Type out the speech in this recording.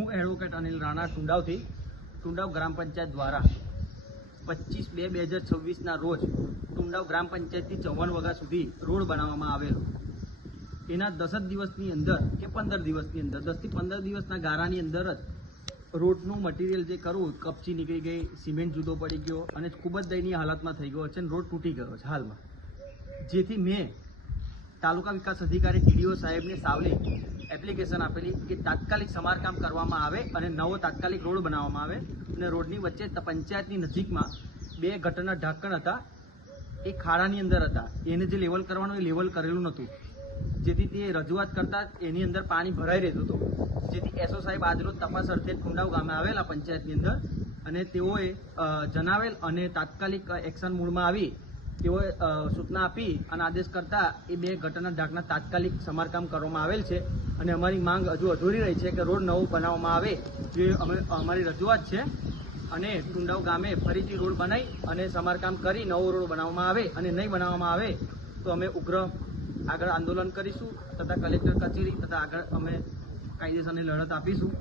હું એડવોકેટ અનિલ રાણા ટુંડાવ ગ્રામ પંચાયત દ્વારા 25/2/2026ના રોજ ટુંડાવ ગ્રામ પંચાયતથી 54 વાગ્યા સુધી રોડ બનાવવામાં આવેલો. એના 10 દિવસની અંદર કે 15 દિવસની અંદર 10 થી 15 દિવસના ગાળાની અંદર જ રોડનું મટીરિયલ જે કરવું કપચી નીકળી ગઈ, સિમેન્ટ જુદો પડી ગયો અને ખૂબ જ દયનીય હાલતમાં થઈ ગયો છે અને રોડ તૂટી ગયો છે હાલમાં. જેથી મેં તાલુકા વિકાસ અધિકારી TDO સાહેબને સાવલી એપ્લિકેશન આપેલી કે તાત્કાલિક સમારકામ કરવામાં આવે અને નવો તાત્કાલિક રોડ બનાવવામાં આવે. અને રોડની વચ્ચે પંચાયતની નજીકમાં 2 ગટરના ઢાંકણ હતા, એ ખાડાની અંદર હતા. એને જે લેવલ કરવાનું એ લેવલ કરેલું નહોતું, જેથી તે રજૂઆત કરતા એની અંદર પાણી ભરાઈ રહેતું હતું. જેથી SO સાહેબ આજરોજ તપાસ અર્થે ટુંડાવ ગામે આવેલા પંચાયતની અંદર અને તેઓએ જણાવેલ અને તાત્કાલિક એક્શન મૂડમાં આવી તેઓએ સૂચના આપી અને આદેશ કરતા એ 2 ગટરના ઢાંકણા તાત્કાલિક સમારકામ કરવામાં આવેલ છે. અને અમારી માંગ હજુ અધૂરી રહી છે કે રોડ નવો બનાવવામાં આવે, જે અમારી રજૂઆત છે. અને ટુંડાવ ગામે ફરીથી રોડ બનાવી અને સમારકામ કરી નવો રોડ બનાવવામાં આવે અને નહીં બનાવવામાં આવે તો અમે ઉગ્ર આગળ આંદોલન કરીશું તથા કલેક્ટર કચેરી તથા આગળ અમે કાયદેસરની લડત આપીશું.